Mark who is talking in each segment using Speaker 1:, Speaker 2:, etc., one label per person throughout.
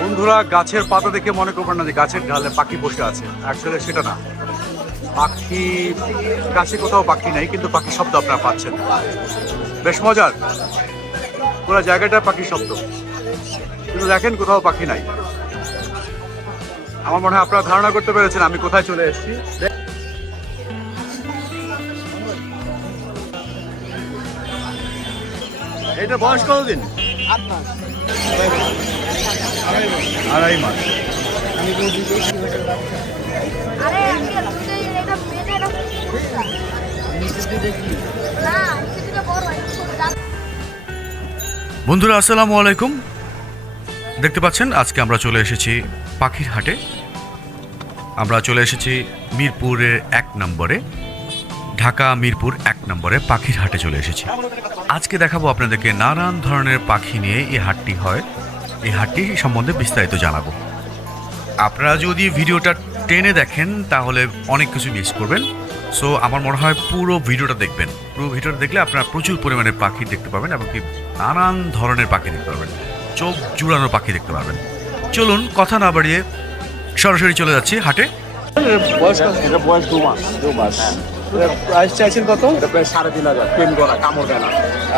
Speaker 1: বন্ধুরা গাছের পাতা দেখে মনে করবেন না যে গাছের ঢালে পাখি বসে আছে। অ্যাকচুয়ালি সেটা না। পাখি গাছে কোথাও পাখি নেই কিন্তু পাখি শব্দ আপনারা পাচ্ছেন। বেশ মজার। পুরো জায়গাটা পাখি শব্দ। কিন্তু দেখেন কোথাও পাখি নাই। আমার মনে হয় আপনারা ধারণা করতে পেরেছেন আমি কোথায় চলে এসেছি। এটা বয়স কতদিন? আড়াই মাস।
Speaker 2: বড় হয়
Speaker 1: বন্ধুরা আসসালামু আলাইকুম। দেখতে পাচ্ছেন আজকে আমরা চলে এসেছি পাখির হাটে আমরা চলে এসেছি মিরপুরের এক নম্বরে। ঢাকা মিরপুর এক নম্বরে পাখির হাটে চলে এসেছি। আজকে দেখাবো আপনাদেরকে নানান ধরনের পাখি নিয়ে এই হাটটি হয়। এই হাটটি সম্বন্ধে বিস্তারিত জানাব। আপনারা যদি ভিডিওটা টেনে দেখেন, তাহলে অনেক কিছু মিস করবেন। সো আমার মনে হয় পুরো ভিডিওটা দেখবেন। পুরো ভিডিওটা দেখলে আপনারা প্রচুর পরিমাণে পাখি দেখতে পাবেন এবং কি নানান ধরনের পাখি দেখতে পাবেন চোখ জুড়ানো পাখি দেখতে পাবেন চলুন, কথা না বাড়িয়ে সরাসরি চলে যাচ্ছি হাটে।
Speaker 3: বয়স দু মাস। দু মাস।
Speaker 1: প্রাইস চাইছেন কত?
Speaker 3: এটা প্রায় সাড়ে তিন হাজার তিন গোড়া কামড় দেয় না।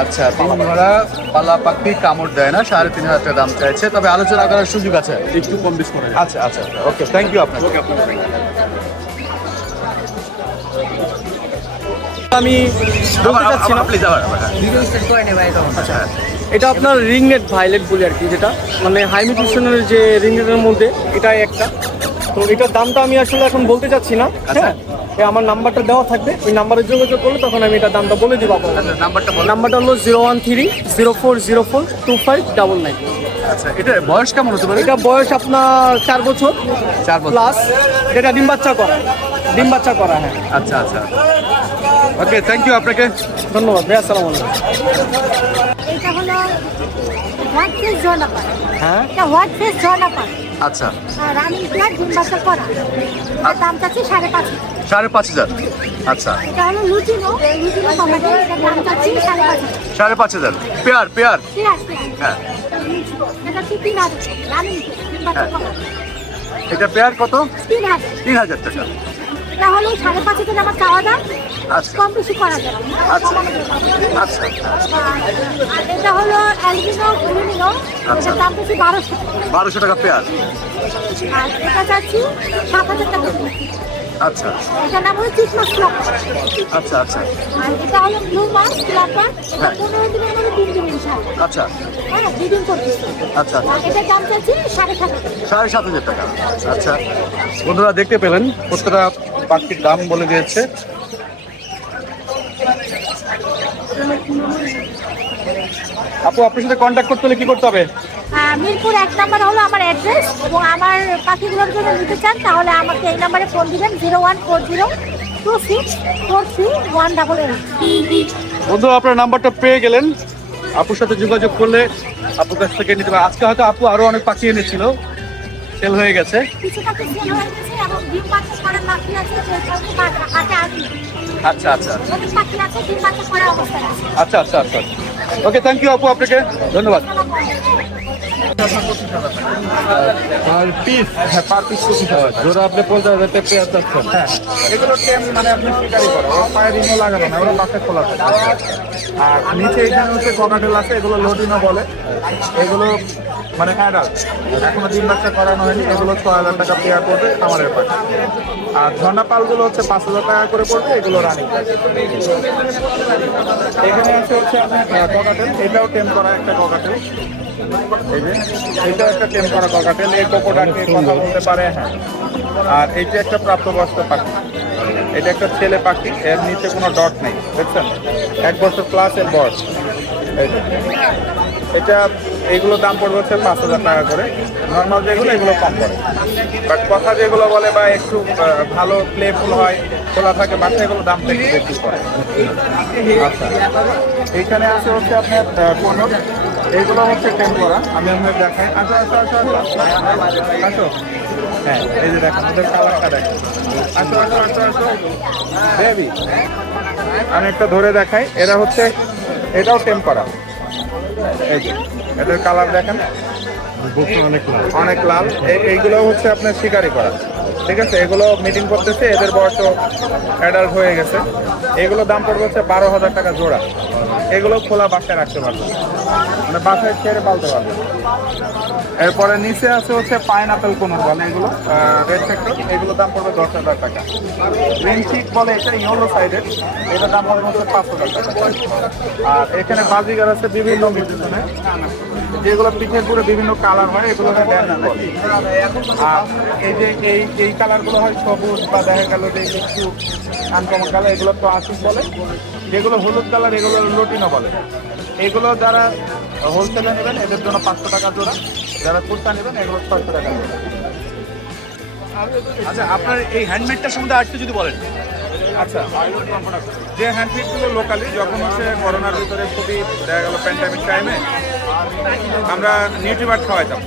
Speaker 1: আচ্ছা তিন ভাড়া পালা পাখি কামড় দেয় না সাড়ে তিন হাজার টাকা দাম চাইছে। তবে আলোচনা করার সুযোগ আছে?
Speaker 3: একটু কম বেশ করে।
Speaker 1: আচ্ছা আচ্ছা ওকে থ্যাংক ইউ আপনাকে।
Speaker 4: আমি বলতে
Speaker 1: প্লিজ আবার আবার, হ্যাঁ।
Speaker 4: এটা আপনার রিং নেট ভাইলেট বলি আর কি যেটা। মানে হাই নিউট্রিশনের যে রিং নেটের মধ্যে এটাই একটা। তো এটার দামটা আমি আসলে এখন বলতে চাচ্ছি না। হ্যাঁ? এ আমার নাম্বারটা দেওয়া থাকবে। ওই নাম্বারে যোগাযোগ করলে তখন আমি এটা দামটা বলে দিব আপনাকে।
Speaker 1: নাম্বারটা
Speaker 4: নাম্বারটা হলো zero one three zero four zero four two five double nine.
Speaker 1: আচ্ছা এটা বয়স কেমন হতে পারে?
Speaker 4: এটা বয়স আপনার চার বছর।
Speaker 1: চার বছর।
Speaker 4: প্লাস এটা ডিম বাচ্চা করা। ডিম বাচ্চা করা হ্যাঁ।
Speaker 1: আচ্ছা আচ্ছা। ওকে থ্যাংক ইউ আপনাকে।
Speaker 4: ধন্যবাদ ভাই আসসালামু আলাইকুম।
Speaker 2: এটা হলো হোয়াইট ফেস জর্নাপার
Speaker 4: হ্যাঁ?
Speaker 2: এটা হোয়াইট ফেস জর্নাপার
Speaker 1: আচ্ছা।
Speaker 2: রানিং প্লাট ডিম বাচ্চা করা। এটার দাম চাচ্ছি সাড়ে পাঁচ হাজার।
Speaker 1: সাড়ে পাঁচ হাজার। আচ্ছা।
Speaker 2: এটা হলো লুটিনো লুটিনো টমেটো এটার দাম চাচ্ছি সাড়ে পাঁচ হাজার।
Speaker 1: সাড়ে পাঁচ হাজার। Pair pair. হ্যাঁ।
Speaker 2: এটা হচ্ছে তিন হাজার। রানিং ডিম বাচ্চা করা।
Speaker 1: এটা পেয়ার কত?
Speaker 2: তিন হাজার।
Speaker 1: তিন হাজার টাকা।
Speaker 2: এটা হলো সাড়ে পাঁচ হাজার আমার চাওয়া দাম
Speaker 1: আচ্ছা।
Speaker 2: কম বেশি করা যাবে।
Speaker 1: আচ্ছা। আচ্ছা।
Speaker 2: আর এটা হলো অ্যালবিনো গ্রিনিনো
Speaker 1: আচ্ছা।
Speaker 2: এটার দাম হচ্ছে বারোশো।
Speaker 1: বারোশো টাকা
Speaker 2: আর এটা চাচ্ছি সাত হাজার টাকা।
Speaker 1: আচ্ছা।
Speaker 2: এটার নাম হলো
Speaker 1: আচ্ছা আচ্ছা।
Speaker 2: আর এটা হলো ব্লু মাস ক্লপার
Speaker 1: হ্যাঁ।
Speaker 2: পনেরো দিনের মধ্যে তিন দিন ইনশাআল্লাহ
Speaker 1: আচ্ছা।
Speaker 2: হ্যাঁ
Speaker 1: আচ্ছা
Speaker 2: দাম চাচ্ছি সাড়ে সাত
Speaker 1: সাড়ে সাত হাজার টাকা। আচ্ছা। বন্ধুরা দেখতে পেলেন প্রত্যেকটা পাখির দাম বলে দিয়েছে। আপু আপনার সাথে কন্ট্যাক্ট করতে হলে কি করতে হবে?
Speaker 2: আহ, মিরপুর এক নাম্বার হলো আমার অ্যাড্রেস এবং আমার পাখিগুলোর জন্য নিতে চান তাহলে আমাকে এই নাম্বারে ফোন দিবেন zero one four zero two six four three one double eight
Speaker 1: বন্ধু আপনার নাম্বারটা পেয়ে গেলেন। আপুর সাথে যোগাযোগ করলে আপুর কাছ থেকে নিতে পারেন। আজকে হয়তো আপু আরও অনেক পাখি এনেছিল। সেল হয়ে গেছে। আচ্ছা আচ্ছা আচ্ছা। আচ্ছা আচ্ছা ওকে থ্যাংক ইউ আপু আপনাকে। ধন্যবাদ।
Speaker 3: আর পিস? হ্যাঁ পার পিস পঁচিশ হাজার ধরো আপনি পঞ্চাশ হাজার টাকা পেয়ার চাচ্ছেন। হ্যাঁ এগুলো টেম মানে আপনি শিকারি করে ওরা পায়ে লাগানো না ওরা বাসে খোলা থাকে। আর নিচে এখানে হচ্ছে ককাটেল আছে এগুলো লোডিনো বলে। এগুলো মানে অ্যাডাল্ট। এখনও দিন বাচ্চা করানো হয়নি এগুলো ছ হাজার টাকা পেয়ার পড়বে খামারের পাশে। আর ঝর্ণা পালগুলো হচ্ছে পাঁচ হাজার টাকা করে পড়বে এগুলো রানিং এখানে আছে হচ্ছে আপনার ককাটেল এটাও টেম করা একটা ককাটেল এটা একটা টেম করা ককাটেল এই কোকোডাক কথা বলতে পারে? হ্যাঁ। আর এইটা একটা প্রাপ্তবয়স্ক পাখি। এটা একটা ছেলে পাখি, এর নিচে কোনো ডট নেই, দেখছেন? এক বছর প্লাস এর বয়স। এটা এইগুলো দাম পড়বে হচ্ছে পাঁচ হাজার টাকা করে। নর্মাল যেগুলো, এগুলো কম পড়ে। বাট কথা যেগুলো বলে বা একটু ভালো প্লেফুল হয়, খোলা থাকে বাচ্চা এগুলো দামটা একটু বেশি পড়ে। আচ্ছা। এইখানে আছে হচ্ছে আপনার কোনোর এইগুলো হচ্ছে টেম করা আমি আপনার দেখাই। আসো আসো আসো আসো আসো। হ্যাঁ এই যে দেখেন, ওদের কালারটা দেখেন। আসো আসো আসো আসো। আমি একটা ধরে দেখাই। এরা হচ্ছে, এটাও টেম করা এই যে, এটার কালার দেখেন। অনেক লাল। এই- এইগুলো হচ্ছে আপনার শিকারি করা। ঠিক আছে? এগুলো মিটিং করতেছে, এদের বয়স অ্যাডাল্ট হয়ে গেছে। এগুলো দাম পড়বে হচ্ছে বারো হাজার টাকা জোড়া। এগুলো খোলা বাসায় রাখতে পারবে। মানে বাসায় ছেড়ে পালতে পারবে। এরপরে নিচে আছে হচ্ছে পাইন আপেল কোনো বলে এগুলো রেড ফ্যাক্টর দাম পড়বে দশ হাজার টাকা। গ্রিন চিক বলে এটা ইয়েলো সাইডের এটার দাম পড়বে হচ্ছে পাঁচ হাজার টাকা। আর এখানে বাজিগার আছে বিভিন্ন মিশ্রণে। যেগুলো পিঠের পুরো বিভিন্ন কালার হয় এগুলো আর এই যে এই এই কালারগুলো হয় সবুজ বা দেখা গেল যে একটু আনকমন কালার এগুলো তো আসিস বলে। যেগুলো হলুদ কালার এগুলো লটিনো বলে। এগুলো যারা হোলসেলে নেবেন এদের জন্য পাঁচশো টাকা জোড়া। যারা কুর্তা নেবেন এগুলো ছয়শো টাকা জোড়া।
Speaker 1: আচ্ছা আপনার এই হ্যান্ডমেডটার সম্বন্ধে আর যদি বলেন।
Speaker 3: আচ্ছা যে হ্যান্ডমেডগুলো লোকালি যখন হচ্ছে করোনার ভিতরে খুবই দেখা গেল প্যান্ডামিক টাইমে আমরা নিউট্রিবার্ট খাওয়াইতাম।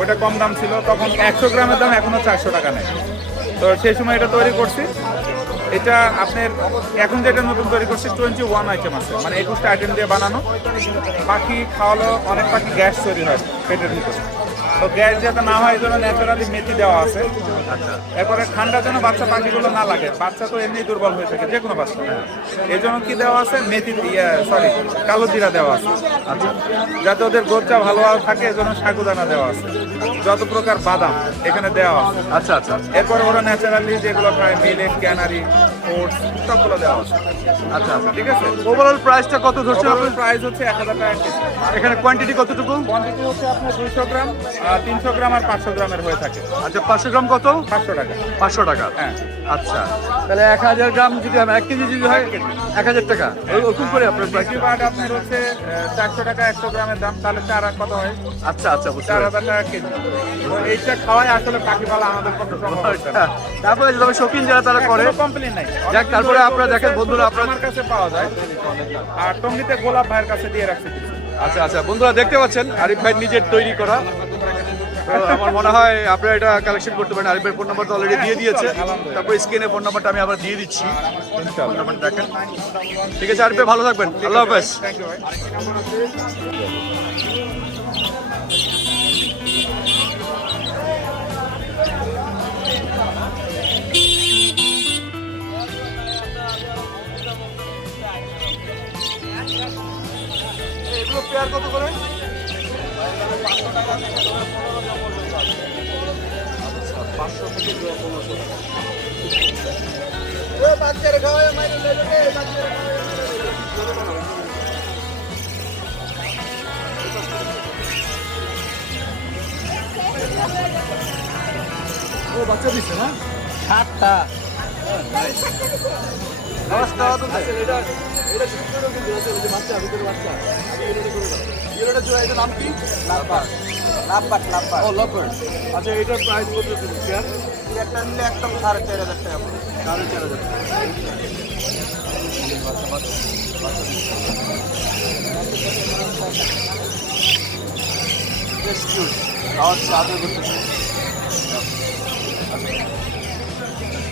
Speaker 3: ওটা কম দাম ছিল, তখন একশো গ্রামের দাম এখনও চারশো টাকা নেয় তো সেই সময় এটা তৈরি করছি। এটা আপনার, এখন যেটা নতুন তৈরি করছি টোয়েন্টি ওয়ান আইটেম আছে। মানে একুশটা আইটেম দিয়ে বানানো। পাখি খাওয়ালো, অনেক পাখি গ্যাস তৈরি হয়, পেটের ভিতরে। তো গ্যাস যাতে না হয় এই জন্য ন্যাচারালি মেথি দেওয়া আছে। এরপরে ঠান্ডা যেন বাচ্চা পাখিগুলো না লাগে। বাচ্চা তো এমনি দুর্বল হয়ে থাকে যে কোনো বাচ্চা। এই জন্য কি দেওয়া আছে? মেথি সরি কালো জিরা দেওয়া আছে। আচ্ছা। যাতে ওদের গোচ্চা ভালো থাকে এজন্য সাগুদানা দেওয়া আছে। যত প্রকার বাদাম এখানে দেওয়া আছে।
Speaker 1: আচ্ছা আচ্ছা।
Speaker 3: এরপর ওরা ন্যাচারালি যেগুলো খায় মিলেট ক্যানারি ওটস সবগুলো দেওয়া আছে।
Speaker 1: আচ্ছা আচ্ছা।
Speaker 3: ঠিক আছে?
Speaker 1: ওভারঅল প্রাইসটা কত ধরছে
Speaker 3: প্রাইস হচ্ছে এক হাজার টাকা
Speaker 1: এখানে কোয়ান্টিটি কতটুকু?
Speaker 3: কোয়ান্টিটি হচ্ছে আপনার দুইশো গ্রাম তিনশো গ্রাম আর পাঁচশো গ্রামের হয়ে থাকে।
Speaker 1: আচ্ছা পাঁচশো গ্রাম কত?
Speaker 3: পাঁচশো টাকা।
Speaker 1: পাঁচশো টাকা।
Speaker 3: হ্যাঁ।
Speaker 1: আচ্ছা তাহলে এক হাজার গ্রাম যদি হয় এক কেজি যদি হয় এক হাজার টাকা। ওরকম করে আপনার
Speaker 3: বেশিরভাগ আপনার হচ্ছে চারশো টাকা একশো গ্রামের দাম তাহলে চার আর কত হয়?
Speaker 1: আচ্ছা আচ্ছা
Speaker 3: চার হাজার টাকা কেজি। এইটা খাওয়াই আসলে পাখি পালা আমাদের পক্ষে সম্ভব
Speaker 1: তারপরে তবে শৌখিন যারা তারা করে
Speaker 3: কোনো complaint নাই।
Speaker 1: যাক, তারপরে আপনারা দেখেন বন্ধুরা, আপনারা-
Speaker 3: কাছে পাওয়া যায়। আর টঙ্গিতে গোলাপ ভাইয়ের কাছে দিয়ে রাখছি।
Speaker 1: আচ্ছা আচ্ছা বন্ধুরা দেখতে পাচ্ছেন আরিফ ভাই নিজের তৈরি করা। আমার মনে হয় আপনারা এটা কালেকশন করতে পারেন। আরিফ ভাই ফোন নাম্বার তো অলরেডি দিয়ে দিয়েছে। তারপর স্ক্রিনে ফোন নাম্বারটা আমি আবার দিয়ে দিচ্ছি। দেখেন। ঠিক আছে আরিফ ভাই ভালো থাকবেন। আল্লাহ হাফেজ। লাভবার লাভবার ও লাভবার আচ্ছা এটার প্রাইস কত একটা নিলে একদম সাড়ে চার হাজার টাকা সাড়ে চার হাজার কিউট খাওয়ার সাথে করতেছে।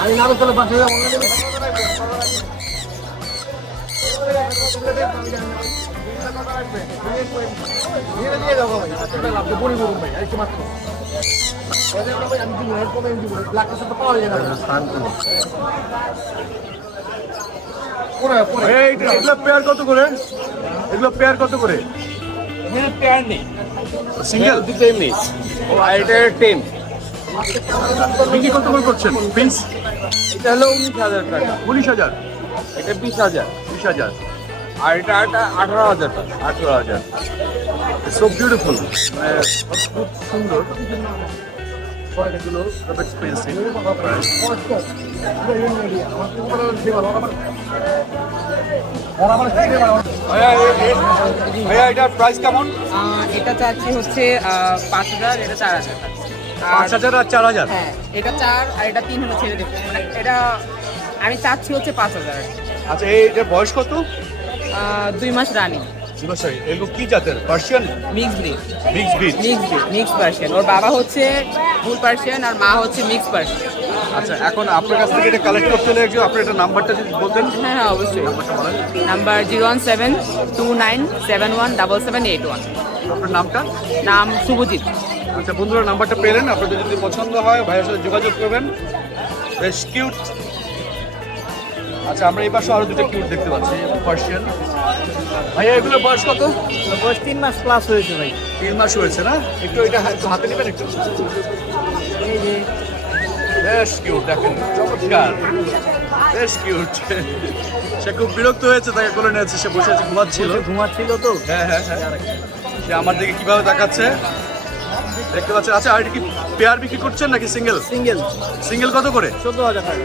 Speaker 1: আমি না চলে পাশে দিয়ে যাব ভাই আপনি পরি করুন ভাই আরেকটু মাত্র এগুলো পেয়ার কত করে এগুলো পেয়ার কত করে
Speaker 4: পেয়ার নেই
Speaker 1: সিঙ্গেল
Speaker 4: দুটো এমনি এটা টেন
Speaker 1: বিক্রি কত করে করছেন পিস
Speaker 4: এটা হলো উনিশ হাজার টাকা
Speaker 1: উনিশ হাজার
Speaker 4: এটা বিশ হাজার
Speaker 1: বিশ হাজার
Speaker 5: আর এটা এটা আঠারো হাজার টাকা
Speaker 1: আঠেরো হাজার সো বিউটিফুল মানে সুন্দর। এগুলো খুব এক্সপেন্সিভ ভাইয়া এটার প্রাইস কেমন?
Speaker 6: এটা চাচ্ছি হচ্ছে পাঁচ হাজার এটা চার হাজার।
Speaker 1: পাঁচ হাজার আর চার হাজার?
Speaker 6: হ্যাঁ এটা চার আর এটা তিন হলে ছেড়ে দেবো মানে এটা আমি চাচ্ছি হচ্ছে পাঁচ হাজার।
Speaker 1: আচ্ছা এই এটার বয়স কত?
Speaker 6: দুই মাস রানিং
Speaker 1: সরি এগুলো কি জাতের? Persian
Speaker 6: mix breed
Speaker 1: mix breed
Speaker 6: mix breed mix Persian ওর বাবা হচ্ছে ফুল পার্সিয়ান আর মা হচ্ছে মিক্স পার্সিয়ান
Speaker 1: আচ্ছা এখন আপনার কাছ থেকে এটা কালেক্ট করতে হলে একটু আপনার এটা নাম্বারটা যদি বলতেন।
Speaker 6: হ্যাঁ হ্যাঁ অবশ্যই। Number zero one seven two nine seven one double seven eight one
Speaker 1: আপনার নামটা?
Speaker 6: নাম শুভজিৎ।
Speaker 1: আচ্ছা বন্ধুরা নাম্বারটা পেলেন। আপনাদের যদি পছন্দ হয় ভাইয়ের সাথে যোগাযোগ করবেন। বেশ কিউট আচ্ছা আমরা এই পাশে আরও দুটো কিউট দেখতে পাচ্ছি পার্সিয়ান ভাইয়া এগুলো বয়স কত?
Speaker 7: বয়স তিন মাস প্লাস হয়েছে ভাই।
Speaker 1: তিন মাস হয়েছে না? একটু এটা একটু হাতে নেবেন একটু? বেশ কিউট দেখেন চমৎকার। বেশ কিউট সে খুব বিরক্ত হয়েছে তাকে কোলে নিয়েছে সে বসে আছে ঘুমাচ্ছিল।
Speaker 7: ঘুমাচ্ছিল তো।
Speaker 1: হ্যাঁ হ্যাঁ হ্যাঁ। সে আমার দিকে কীভাবে দেখাচ্ছে দেখতে পাচ্ছেন আচ্ছা আর কি পেয়ার বিক্রি করছেন নাকি সিঙ্গেল
Speaker 7: সিঙ্গেল
Speaker 1: সিঙ্গেল কত করে?
Speaker 7: চোদ্দ হাজার টাকা।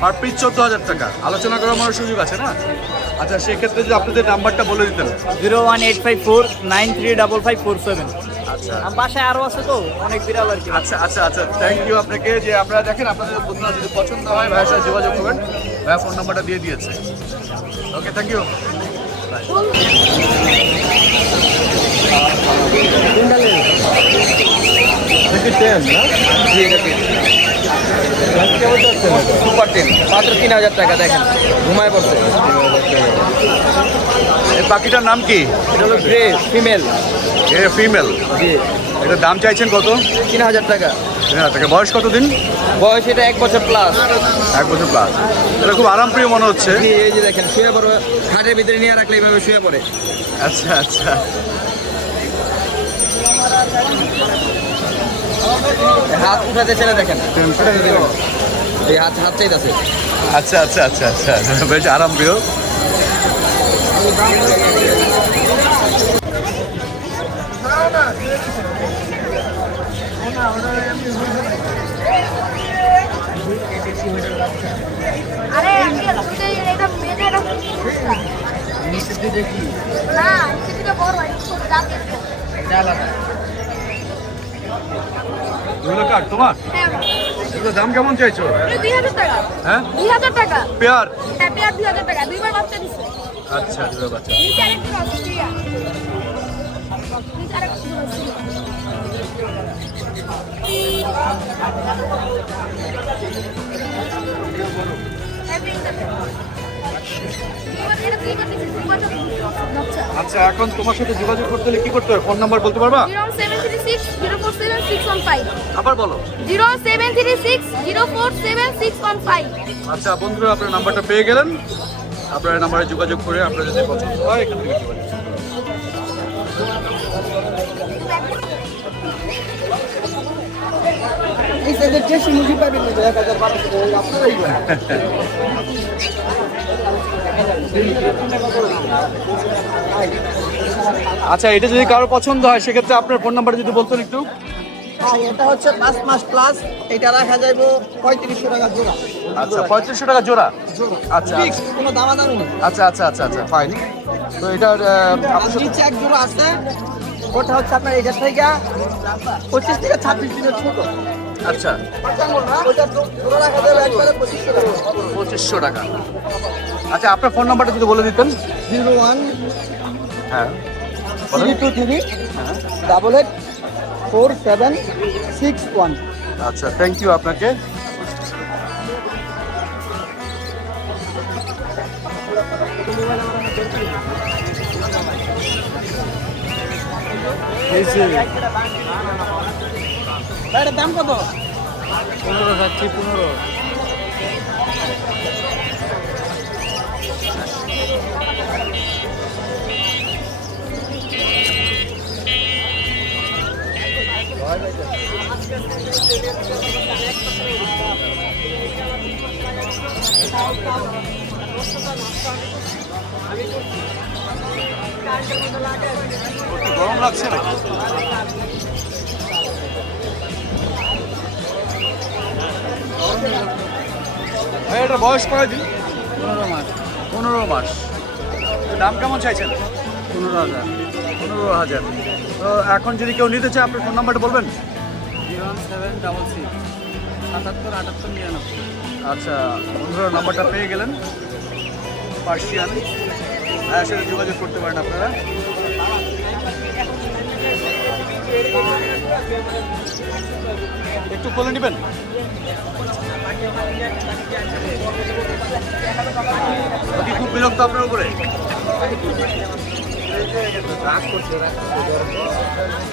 Speaker 1: পার পিস চোদ্দ হাজার টাকা। আলোচনা করার আমার সুযোগ আছে না? আচ্ছা সেক্ষেত্রে যদি আপনাদের নাম্বারটা বলে দিতেন।
Speaker 7: Zero one eight five four nine three double five four seven.
Speaker 1: আচ্ছা।
Speaker 7: বাসায় আরও আছে তো অনেক বিড়াল আর কি।
Speaker 1: আচ্ছা আচ্ছা আচ্ছা। থ্যাংক ইউ আপনাকে। যে আপনারা দেখেন আপনাদের বন্ধুরা যদি পছন্দ হয় ভাইয়ের সাথে যোগাযোগ করবেন। ভাইয়া ফোন নাম্বারটা দিয়ে দিয়েছে। ওকে থ্যাংক ইউ
Speaker 6: মাত্র তিন হাজার টাকা দেখেন ঘুমায়
Speaker 1: পাখিটার নাম কি
Speaker 6: এটা হলো ফিমেল
Speaker 1: ফিমেল দাম চাইছেন কত
Speaker 6: তিন হাজার টাকা
Speaker 1: তিন হাজার টাকা বয়স কত দিন
Speaker 6: বয়স এটা এক বছর প্লাস
Speaker 1: এক বছর প্লাস এটা খুব আরামপ্রিয় মনে হচ্ছে
Speaker 6: এই যে দেখেন, শুয়ে পড়ে, খাটের ভিতরে নিয়ে রাখলে এইভাবে শুয়ে পড়ে।
Speaker 1: আচ্ছা আচ্ছা।
Speaker 6: হাত উঠাতে ছেড়ে দেখেন। এই হাত হাত চাইতেছে।
Speaker 1: আচ্ছা আচ্ছা আচ্ছা আচ্ছা। বেশ আরামপ্রিয়।
Speaker 8: আরে এটা মেয়েটা এটা না সেটা বড় হয় খুব দাম
Speaker 1: এগুলো কার? তোমার?
Speaker 8: হ্যাঁ
Speaker 1: এগুলো দাম কেমন চাইছো?
Speaker 8: দুই হাজার টাকা।
Speaker 1: হ্যাঁ?
Speaker 8: দুই হাজার টাকা।
Speaker 1: পেয়ার?
Speaker 8: হ্যাঁ পেয়ার দুই হাজার টাকা। দুইবার বাচ্চা দিচ্ছে
Speaker 1: আচ্ছা দুটো বাচ্চা।
Speaker 8: নিচে আরেকটু অস্ট্রেলিয়া নিচে আরেকটু অস্ট্রেলিয়া
Speaker 1: আচ্ছা এখন তোমার সাথে যোগাযোগ করতে হলে কি করতে হবে? ফোন নাম্বার বলতে পারবা? আবার বলো।
Speaker 8: Zero seven three six zero four seven six one five.
Speaker 1: আচ্ছা বন্ধুরা আপনার নাম্বারটা পেয়ে গেলেন। আপনার নাম্বারে যোগাযোগ করে আপনার যদি পছন্দ হয় এখান থেকে।
Speaker 7: এই সাইডের দেশি মুরগি পাবেন আপনারাই
Speaker 1: আচ্ছা এটা যদি কারও পছন্দ হয় সেক্ষেত্রে আপনার ফোন নাম্বার যদি বলতেন একটু।
Speaker 7: আর এটা হচ্ছে পাঁচ মাস প্লাস এটা রাখা যাইব পঁয়ত্রিশশো টাকা জোড়া।
Speaker 1: আচ্ছা পঁয়ত্রিশশো টাকা জোড়া? আচ্ছা
Speaker 7: Fixed, কোনো দামাদামি নেই।
Speaker 1: আচ্ছা আচ্ছা আচ্ছা আচ্ছা ফাইন তো এটার
Speaker 7: নিচে এক জোড়া আছে। ওটা হচ্ছে আপনার এটার থেকে পঁচিশ থেকে ছাব্বিশ দিনের ছোট।
Speaker 1: আচ্ছা।
Speaker 7: পঁচিশশো টাকা।
Speaker 1: আচ্ছা আপনার ফোন নাম্বারটা যদি বলে দিতেন।
Speaker 7: জিরো ওয়ান
Speaker 1: হ্যাঁ
Speaker 7: three two three double eight four seven six one.
Speaker 1: আচ্ছা থ্যাংক ইউ আপনাকে।
Speaker 7: দাম কত?
Speaker 6: পনেরো যাচ্ছি পনেরো।
Speaker 1: গরম লাগছে নাকি? ভাই এটা বয়স কয় দিন?
Speaker 4: পনেরো মাস।
Speaker 1: পনেরো মাস। দাম কেমন চাইছেন?
Speaker 4: পনেরো হাজার।
Speaker 1: পনেরো হাজার। তো এখন যদি কেউ নিতে চায় আপনার ফোন নাম্বারটা বলবেন?
Speaker 4: Zero one seven double six সাতাত্তর আটাত্তর নিরানব্বই।
Speaker 1: আচ্ছা বন্ধুরা নাম্বারটা পেয়ে গেলেন। পার্সিয়ান। হ্যাঁ সাথে যোগাযোগ করতে পারেন আপনারা। একটু কোলে নেবেন? খুব বিরক্ত আপনার উপরে।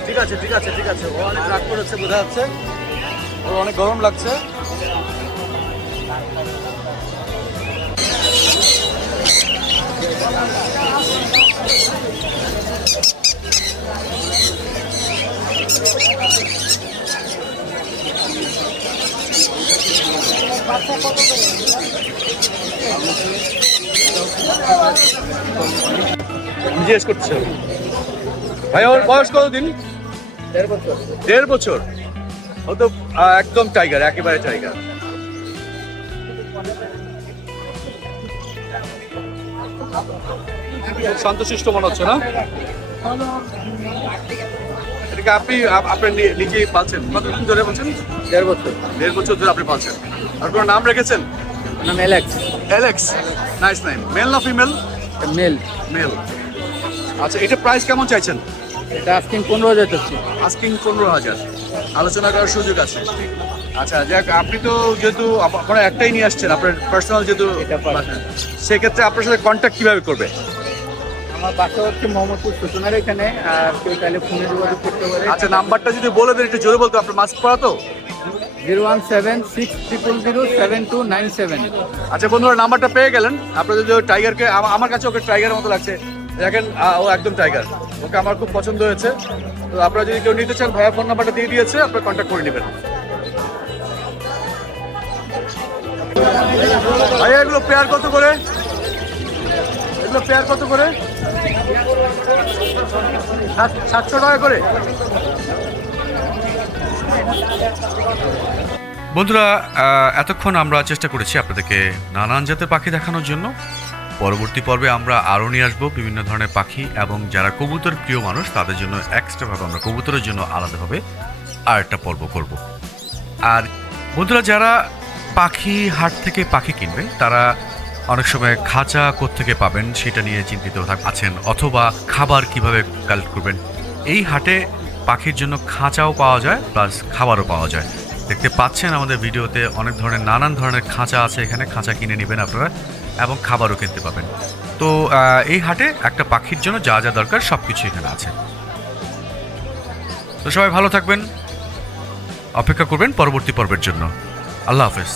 Speaker 1: ঠিক আছে ঠিক আছে ঠিক আছে। ও অনেক রাগ করেছে, বোঝা যাচ্ছে। ওর অনেক গরম লাগছে। জিজ্ঞেস হবে। ভাই ওর বয়স কতদিন?
Speaker 4: দেড় বছর।
Speaker 1: ও তো একদম টাইগার একেবারে টাইগার শান্তশিষ্ট মনে হচ্ছে না? এটাকে আপনি আপ- আপনার নি- নিজেই পালছেন কতদিন ধরে বলছেন?
Speaker 4: দেড় বছর।
Speaker 1: দেড় বছর ধরে আপনি পালছেন আর কোনো নাম রেখেছেন?
Speaker 4: নাম Alex.
Speaker 1: Alex? Nice name male না ফিমেল
Speaker 4: মেল
Speaker 1: মেল আচ্ছা এটা প্রাইস কেমন চাইছেন?
Speaker 4: এটা আজকে পনেরো হাজার চাচ্ছি।
Speaker 1: আস্কিং পনেরো হাজার। আলোচনা করার সুযোগ আছে। আচ্ছা যাক আপনি তো যেহেতু আপ- আপনারা একটাই নিয়ে আসছেন আপনার পার্সোনাল যেহেতু। সেক্ষেত্রে আপনার সাথে কন্ট্যাক্ট কীভাবে করবে?
Speaker 4: আমার বাসা হচ্ছে মোহাম্মদপুর সুতনার এখানে আর কেউ চাইলে ফোনে যোগাযোগ করতে পারে।
Speaker 1: আচ্ছা নাম্বারটা যদি বলে দেন একটু জোরে বলতো আপনার মাস্ক পরা তো?
Speaker 4: Zero one seven six triple zero seven two nine seven.
Speaker 1: আচ্ছা বন্ধুরা নাম্বারটা পেয়ে গেলেন। আপনারা যদি টাইগারকে আমার কাছে ওকে টাইগারের মতো লাগছে। দেখেন ও একদম টাইগার ওকে আমার খুব পছন্দ হয়েছে। তো আপনারা যদি কেউ নিতে চান ভাইয়া ফোন নাম্বারটা দিয়ে দিয়েছে আপনারা কন্ট্যাক্ট করে নেবেন। ভাইয়া এগুলো পেয়ার কত করে? এগুলো পেয়ার কত করে? বন্ধুরা এতক্ষণ আমরা চেষ্টা করেছি আপনাদেরকে নানান জাতের পাখি দেখানোর জন্য। পরবর্তী পর্বে আমরা আরও নিয়ে আসব বিভিন্ন ধরনের পাখি এবং যারা কবুতর প্রিয় মানুষ, তাদের জন্য এক্সট্রাভাবে আমরা কবুতরের জন্য আলাদাভাবে আর একটা পর্ব করব। আর বন্ধুরা, যারা পাখি হাট থেকে পাখি কিনবে তারা অনেক সময় খাঁচা থেকে পাবেন সেটা নিয়ে চিন্তিত আছেন, অথবা খাবার কীভাবে কালেক্ট করবেন। এই হাটে পাখির জন্য খাঁচাও পাওয়া যায় প্লাস খাবারও পাওয়া যায়। দেখতে পাচ্ছেন আমাদের ভিডিওতে অনেক ধরনের, নানান ধরনের খাঁচা আছে এখানে। খাঁচা কিনে নেবেন আপনারা এবং খাবারও কিনতে পাবেন। তো এই হাটে একটা পাখির জন্য যা যা দরকার সব কিছু এখানে আছে। তো সবাই ভালো থাকবেন, অপেক্ষা করবেন পরবর্তী পর্বের জন্য। আল্লাহ হাফেজ।